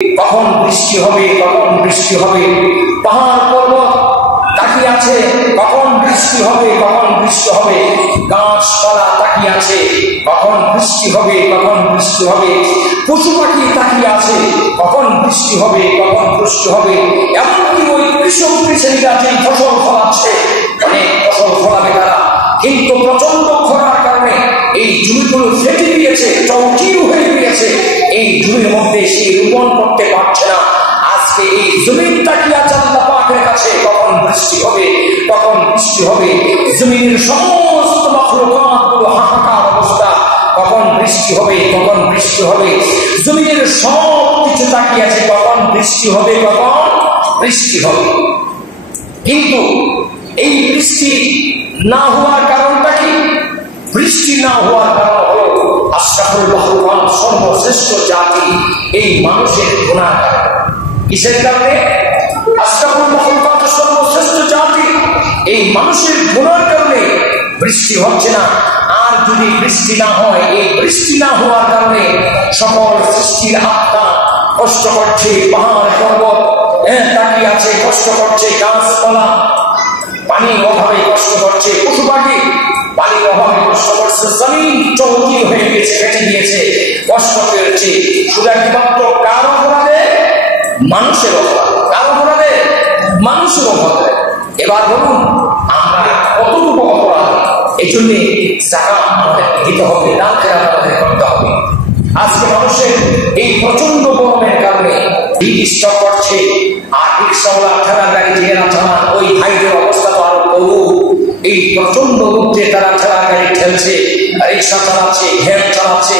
কখন বৃষ্টি হবে, কখন বৃষ্টি হবে। পাহাড় পর্বত তাকিয়ে আছে কখন বৃষ্টি হবে, কখন বৃষ্টি হবে। গাছপালা তাকিয়ে আছে কখন বৃষ্টি হবে, কখন বৃষ্টি হবে। পশু পাখি তাকিয়ে আছে কখন বৃষ্টি হবে, কখন বৃষ্টি হবে। এমনকি ওই কৃষক কৃষিরা যে ফসল ফলাচ্ছে, অনেক ফসল ফলাবে তারা, কিন্তু প্রচন্ড খরার কারণে এই জমিগুলো ফেটে গিয়েছে, চৌচির হয়ে গিয়েছে। এই জমির মধ্যে সে রোপণ করতে পারছে না। আজকে এই জমির তাকিয়ে আছে আল্লাহ পাকের কাছে কখন বৃষ্টি হবে, কখন বৃষ্টি হবে। জমির সমস্ত মাখলুকাতগুলো হাহাকার অবস্থা, কখন বৃষ্টি হবে, কখন বৃষ্টি হবে। জমির সব কিছু তাকিয়ে আছে কখন বৃষ্টি হবে, কখন বৃষ্টি হবে। কিন্তু এই বৃষ্টি না হওয়ার কারণটা কি? বৃষ্টি না হওয়ার কারণ হলো আশরাফুল মাখলুকাত, সর্বশ্রেষ্ঠ জাতি এই মানুষের গুনাহ। কিসের কারণে? আশরাফুল মাখলুকাত, সর্বশ্রেষ্ঠ জাতি এই মানুষের গুনার কারণে বৃষ্টি হচ্ছে না। আর যদি বৃষ্টি না হয়, এই বৃষ্টি না হওয়ার কারণে সকল সৃষ্টির আত্মা কষ্ট করছে। পাহাড় পর্বত তাকিয়ে আছে কষ্ট করছে, গাছপালা পানির অভাবে কষ্ট করছে, পশু পাখি পানির অভাবে কষ্ট করছে। জমিন চৌচির হয়ে গেছে, ফেটে গিয়েছে, কষ্ট পেয়েছে। শুধু একমাত্র কার অপরাধে? মানুষের অপরাধে। কার অপরাধে? মানুষের অপরাধে। এবার বলুন আমরা কতটুকু অপরাধ? এই জন্য যাকাত আমাদের দিতে হবে, দান খেরাত আমাদের করতে হবে। আজকে মানুষের এই প্রচন্ড গরমের কারণে স্টক করছে, আর রিক্সাওয়ালা ঠেলার গাড়ি যেরা চালান ওই ভাইদের অবস্থা তো আরো করু। এই প্রচন্ড রূপে তারা ঠেলার গাড়ি ঠেলছে, রিক্সা চালাচ্ছে, ভ্যান চালাচ্ছে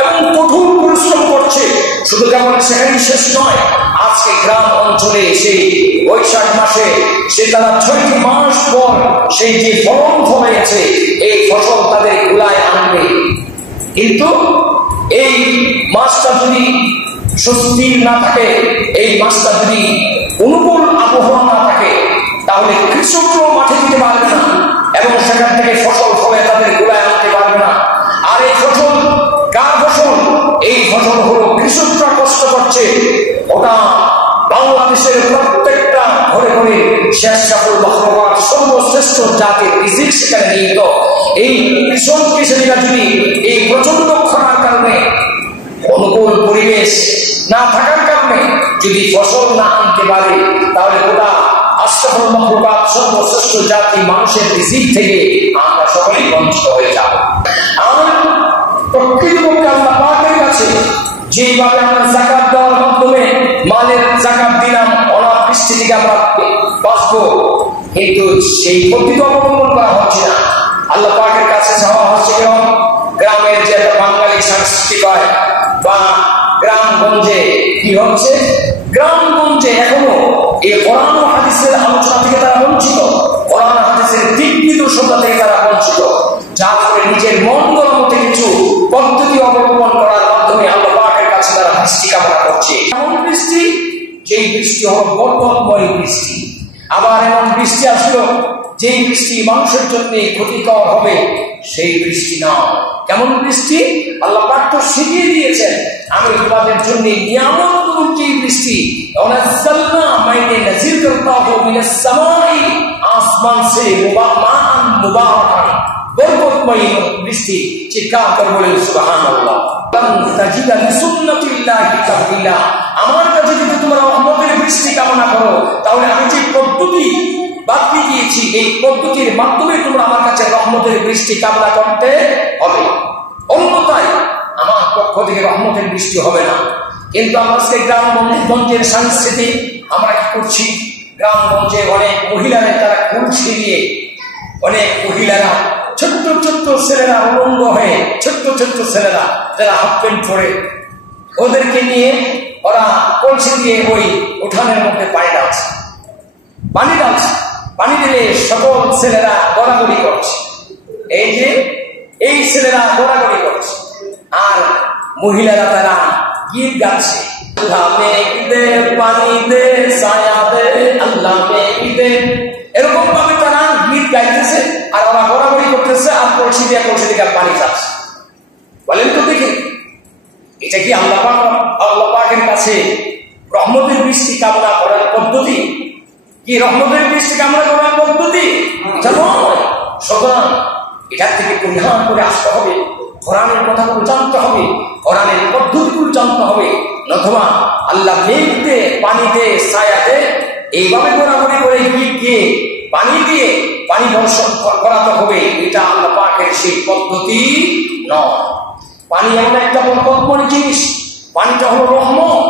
এবং কঠোর পরিশ্রম করছে। শুধু যেমন সেখানে শেষ নয়, আজকে গ্রাম অঞ্চলে সেই বৈশাখ মাসে সে তারা ৬টি মাস পর সেই যে ফলন ফলাইছে এই ফসল তাদের গুলায় আনবে। কিন্তু এই মাসটা যদি স্বস্তির না থাকে, এই মাসটা যদি অনুকূল আবহাওয়া না থাকে, তাহলে কৃষকরাও মাঠে দিতে পারবে না এবং সেখান থেকে ফসল ফলে তাদের গোলায় আনতে পারবে না। আর এই ফসল কার ফসল? এই ফসল হলো কৃষকরা কষ্ট করছে। ওটা বাংলাদেশের প্রত্যেকটা ঘরে ঘরে আশরাফুল মাখলুকাত, সর্বশ্রেষ্ঠ জাতির রিজিক সেখানে নিহিত। এই কৃষক কৃষিরা যদি এই প্রচন্ড খরার কারণে, অনুকূল পরিবেশ না থাকার কারণে যদি ফসল না আনতে পারে, তাহলে ওটা আশরাফুল মাখলুকাত, সর্বশ্রেষ্ঠ জাতি মানুষের রিজিক থেকে আমরা সকলেই বঞ্চিত হয়ে যাব। আমরা প্রকৃতপক্ষে আল্লাহ পাকের কাছে যেভাবে আমরা যাকাত দেওয়ার মাধ্যমে মালের যাকাত দিলাম, অনাবৃষ্টি থেকে আমরা বাঁচবো, কিন্তু সেই পদ্ধতি অবলম্বন করা হচ্ছে না। আল্লাহ পাকের কাছে চাওয়া হচ্ছে কেমন? গ্রামের যে একটা বাঙালি সংস্কৃতি হয় বা গ্রামগঞ্জে কি হচ্ছে, গ্রামগঞ্জে এখনো এই কোরআন ও হাদিসের আলোচনা থেকে তারা বঞ্চিত, কোরআন হাদিসের দিক নির্দেশনা থেকে তারা বঞ্চিত। যার ফলে নিজের মন গড়া মতো কিছু পদ্ধতি অবলম্বন করার মাধ্যমে আল্লাহ পাকের কাছে তারা বৃষ্টি কামনা করছে। এমন বৃষ্টি, যেই বৃষ্টি হলো বরকতময় বৃষ্টি। আবার এমন বৃষ্টি আসলো যেই বৃষ্টি মানুষের জন্য ক্ষতিকর হবে, সেই বৃষ্টি না। কেমন বৃষ্টি? আল্লাহ পাক তো শিখিয়ে দিয়েছেন, আমি তোমাদের জন্য নিয়ামত অনুযায়ী বৃষ্টি অনাজ্জালনা মাইনে নাজিল করতা হো মিনাস সামাই, আসমান সে মুবারাকান মুবারাকান, বরকতময় বৃষ্টি। চিৎকার করে বলেন সুবহানাল্লাহ। তাজিদা লিসুন্নাতিল্লাহি তাবদীলা। আমার কাছে যদি তোমরা রহমতের বৃষ্টি কামনা করো, তাহলে আমি যে পদ্ধতি বাতলি দিয়েছি এই পদ্ধতির মাধ্যমে তোমরা আমার কাছে রহমতের বৃষ্টি কামনা করতে হবে, অন্যথায় আমার পক্ষ থেকে রহমতের বৃষ্টি হবে না। কিন্তু আমরা আজকে গ্রামগঞ্জের সংস্কৃতি আমরা কি করছি? গ্রামগঞ্জে অনেক মহিলারা তারা কুলছি নিয়ে, অনেক মহিলারা ছোট্ট ছোট্ট ছেলেরা উলঙ্গ হয়ে, ছোট্ট ছোট্ট ছেলেরা যারা হাফ প্যান্ট পরে, ওদেরকে নিয়ে ওরা কলসি দিয়ে ওই উঠানের মধ্যে পানি ঢালছে। পানি দিলে সকল ছেলেরা গড়াগড়ি করছে। এই যে এই ছেলেরা গড়াগড়ি করছে, আর মহিলারা তারা গীত গাচ্ছে, আল্লাহ মেঘ পানি দে, ছায়া দে, আল্লাহ মেঘ দে। এরকম ভাবে তারা গীত গাইতেছে আর ওরা গড়াগড়ি করতেছে, আর কলসি দিয়ে পানি যাচ্ছে। বলেন তো দেখি, এটা কি আল্লাহ পাকের কাছে রহমতের বৃষ্টি কামনা করার পদ্ধতি কি? রহমতের বৃষ্টি কামনা করার পদ্ধতি এটা নয়। সুতরাং এটার থেকে পরিহার করে আসতে হবে, কোরআনের কথাগুলো জানতে হবে, কোরআনের পদ্ধতিগুলো জানতে হবে। অথবা আল্লাহ মেঘতে, পানিতে, ছায়াতে এইভাবে গোড়াগড়ি করে গিট দিয়ে পানি দিয়ে পানি বর্ষণ করাতে হবে, এটা আল্লাহ পাকের সেই পদ্ধতি নয়। পানি এমন একটা বরকতময় জিনিস, পানিটা হলো রহমত।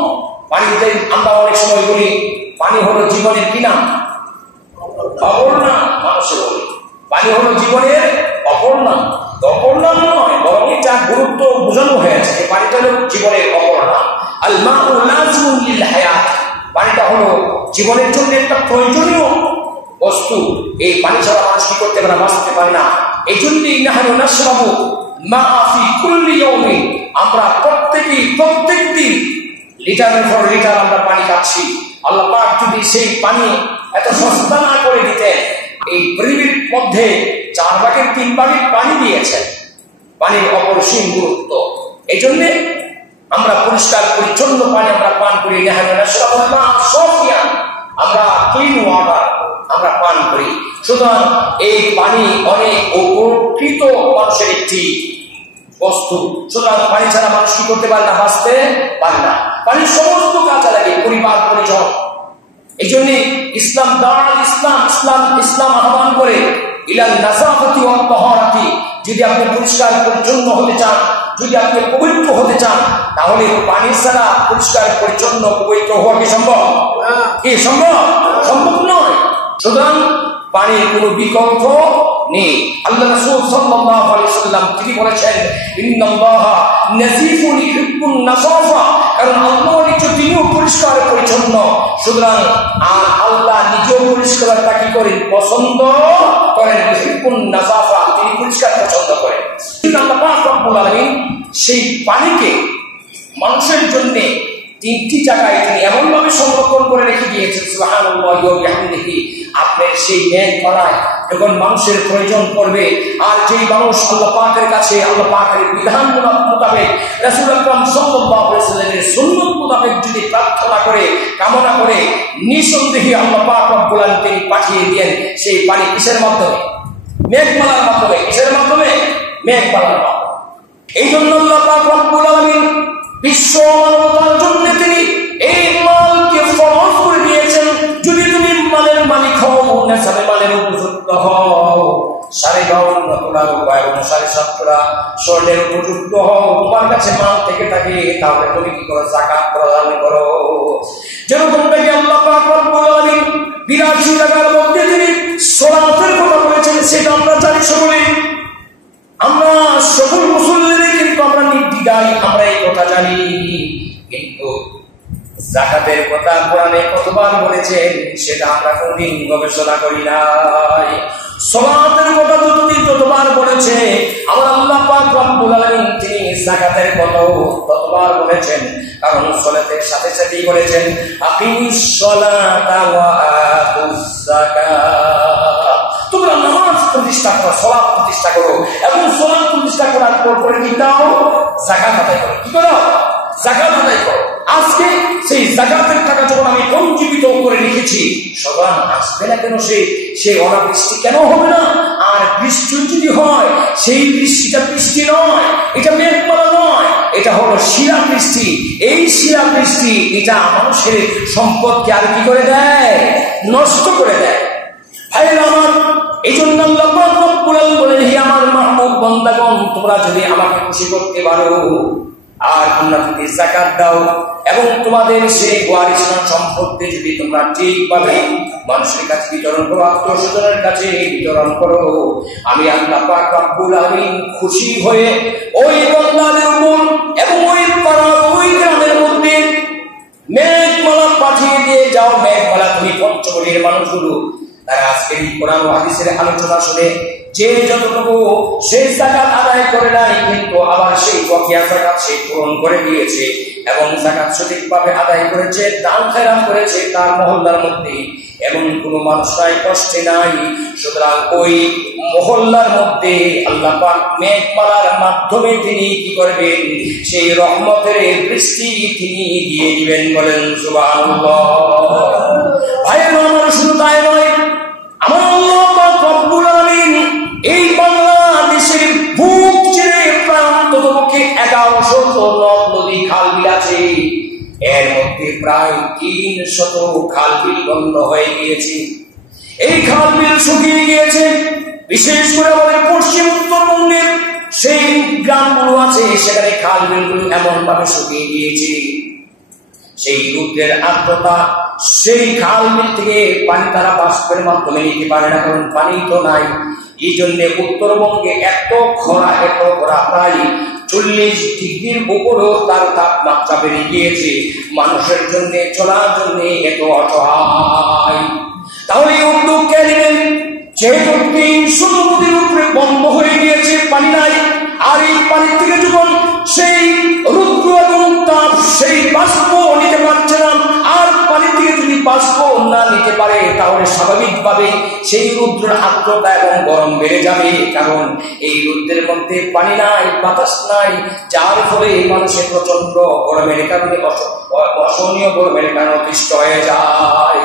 পানিতে আমরা অনেক সময় বলি পানি হলো জীবনের কি নাম? অপর নাম। মানুষের বলি পানি হলো জীবনের অপর নাম। অপর নাম নয়, বরং এটা গুরুত্ব বোঝানো হয়েছে যে পানিটা হলো জীবনের অপর নাম। আল মাউ লাযিমুন লিল হায়াত, পানিটা হলো জীবনের জন্য একটা প্রয়োজনীয় বস্তু। এই পানি ছাড়া মানুষ কি করতে পারে? বাঁচতে পারে না। এই জন্যই নাহনু নাশরাবু মা ফি কুল্লি ইয়াউমিন, আমরা প্রত্যেক দিন লিটারের পর লিটার আমরা পানি খাচ্ছি। আল্লাহ পাক যদি সেই পানি এত সস্তা না করে দিতেন, এই পৃথিবীর মধ্যে 4 ভাগের 3 ভাগের পানি দিয়েছেন। পানির অপরিসীম গুরুত্ব, এই জন্যে আমরা পরিষ্কার পরিচ্ছন্ন পানি আমরা পান করি। আমরা ক্লিন ওয়াটার আমরা পান করি। সুতরাং এই পানি অনেক উপকৃত মানুষের একটি বস্তু। সুতরাং পানি ছাড়া মানুষ কি করতে পারে না? বাঁচতে পারে না। পানির সমস্ত কাজে লাগে, পরিবার পরিজন। এই জন্য ইসলাম ইসলাম আহ্বান করে ইলাল নাযাফাতি ওয়াত তাহারাতি, যদি আপনি পরিষ্কার পরিচ্ছন্ন হতে চান, যদি আপনি পবিত্র হতে চান, তাহলে পানি ছাড়া পরিষ্কার পরিচ্ছন্ন পবিত্র হওয়া কি সম্ভব? কি সম্ভব? সম্ভব নয়। সুতরাং পানির কোনো বিকল্প নেই। আল্লাহ রাসূল সাল্লাল্লাহু আলাইহি ওয়াসাল্লাম তিনি বলেছেন ইন্নাল্লাহা নাযীফুন ইউহিব্বুন নাযাফা, কারণ আল্লাহ নিজে তিনিও পরিষ্কার পরিচ্ছন্ন। সুতরাং আর আল্লাহ নিজেও পরিষ্কারতা কি করেন? পছন্দ করেন। ইউহিব্বুন নাযাফা, তিনি পরিষ্কার পছন্দ করেন। আল্লাহ পাক রব্বুল আলামিন সেই পানিকে মানুষের জন্য 3টি জায়গায় তিনি এমন ভাবে সংরক্ষণ করে রেখে দিয়েছেন, সুবহানাল্লাহি ওয়া বিহামদিহি। আপনার সেই জ্ঞান করায় যখন মানুষের প্রয়োজন পড়বে, আর যেই মানুষ আল্লাহ পাকের কাছে আল্লাহ পাকের বিধান মোতাবেক রাসূল আকরাম সাল্লাল্লাহু আলাইহি ওয়াসাল্লামের সুন্নাত মোতাবেক যদি প্রার্থনা করে, কামনা করে, নিঃসন্দেহে আল্লাহ পাক রব্বুল আলামিন তিনি পাঠিয়ে দেন সেই পানি। কিসের মাধ্যমে? মেঘমালার মাধ্যমে। কিসের মাধ্যমে? মেঘমালার মাধ্যমে। এই জন্য আল্লাহ পাক রব্বুল আলামিন বিশ্ব মানবতার জন্য তিনি এই মালকে ফরজ করে দিয়েছেন। যদি তুমি মালের মালিক হও, নেশাবে মালের উপযুক্ত হও, 52 তোলা এবং 7.5 তোলা স্বর্ণের উপযুক্ত হও, তোমার কাছে মাল থেকে থাকে, তাহলে তুমি কি করো? যাকাত প্রদান করো। যেরকম থেকে আল্লাহ পাক রব্বুল আলামিন 82 জায়গার মধ্যে তিনি সালাতের কথা বলেছেন, সেটা আমরা জানি সকলে। আমরা সকল মুসল্লিদের কিন্তু আমরা নির্দ্বিধায় আমরা এই কথা জানি। কিন্তু যাকাতের কথা কোরআনে কতবার বলেছেন সেটা আমরা কোনদিন গবেষণা করি নাই। সালাতের কথা যতবার বলেছে আমার আল্লাহ পাক রব্বুল আলামিন তিনি যাকাতের কথাও ততবার বলেছেন। কারণ সালাতের সাথে সাথেই বলেছেন আকিমিস সালাতা ওয়া আতুজ যাকাত, তোমরা নামাজ প্রতিষ্ঠা করো, সালাত প্রতিষ্ঠা করো, এবং সালাত প্রতিষ্ঠা করার পর কি দাও? যাকাত আদায় করো। কি করো? যাকাত আদায় করো। আজকে সেই যাকাতের টাকা যখন আমি পঞ্জীবিত করে রেখেছি, সবার আসবে না কেন? সে অনাবৃষ্টি কেন হবে না? আর বৃষ্টি যদি হয়, সেই বৃষ্টিটা বৃষ্টি নয়, এটা মেঘমালা নয়, এটা হলো শিলা বৃষ্টি। এই শিলা বৃষ্টি এটা মানুষের সম্পদকে আর কি করে দেয়? নষ্ট করে দেয়। ভাইরা আমার, এই জন্য আল্লাহ পাক রব্বুল আলামিন বলেন, হে আমার মাহবুব বান্দাগণ, তোমরা যদি আমাকে খুশি করতে পারো আর তোমরা যদি যাকাত দাও এবং তোমাদের সেই ওয়ারিসান সম্পত্তি যদি তোমরা ঠিকভাবে মানুষের কাছে বিতরণ করো, আত্মীয়স্বজনের কাছে বিতরণ করো, আমি আল্লাহ পাক রব্বুল আলামিন খুশি হয়ে ওই বান্দাদের উপর এবং ওই পাড়া ওই গ্রামের মধ্যে মেঘমালা পাঠিয়ে দিয়ে যাও। মেঘমালা তুমি পঞ্চগড়ের মানুষগুলো তারা আজকের এই কোরআন ও হাদিসের আলোচনা শুনে যে যতটুকু সেই যাকাত আদায় করে নাই, কিন্তু আবার সেই বকেয়া যাকাত সে পূরণ করে দিয়েছে এবং যাকাত সঠিকভাবে আদায় করেছে, দান খেরাত করেছে, তার মহল্লার মধ্যে এমন কোনো মানুষ নাই, কষ্টে নাই। সুতরাং ওই মহল্লার মধ্যে আল্লাহ পাক মেঘমালার মাধ্যমে তিনি কি করবেন, সেই রহমতের বৃষ্টি তিনি দিয়ে দিবেন। বলেন সুবহানাল্লাহ। ভাইয়েরা আমার, শুধু তাই নয়, আমার আল্লাহ পাক রব্বুল আলামিন এই বাংলাদেশের বুক চিরে প্রান্তপক্ষে 1100 নদ নদী খাল বিল আছে, এর মধ্যে প্রায় 300 খাল বিল বন্ধ হয়ে গিয়েছে। এই খাল বিল শুকিয়ে গিয়েছে। বিশেষ করে আমাদের পশ্চিম উত্তরবঙ্গের সেই গ্রামগুলো আছে, সেখানে খাল বিলগুলো এমন ভাবে শুকিয়ে গিয়েছে, সেই রুদ্রের আর্দ্রতা সেই খাল বিল থেকে পানি তারা বাষ্পের মাধ্যমে নিতে পারে না, কারণ পানি তো নাই। এই জন্য উত্তরবঙ্গে এত খরা প্রায় 40 ডিগ্রির উপরেও তার তাপমাত্রা বেড়ে গিয়েছে। মানুষের জন্য চলার জন্য এত অসহায়। তাহলে এই উদ্যোগ কে নেবেন? যেহেতু 300 নদীর উপরে বন্ধ হয়ে গিয়েছে, পানি নাই, আর এই পানি থেকে যখন সেই রুদ্র এবং তাপ সেই বাষ্প নিতে পারছে না, আর পানি থেকে যদি বাষ্প না নিতে পারে, তাহলে স্বাভাবিকভাবে সেই রুদ্রের আর্দ্রতা এবং গরম বেড়ে যাবে। কারণ এই রুদ্রের মধ্যে পানি নাই, বাতাস নাই, যার ফলে মানুষের প্রচন্ড গরমের কারণে অসহনীয় গরমের কারণে অতিষ্ঠ হয়ে যায়।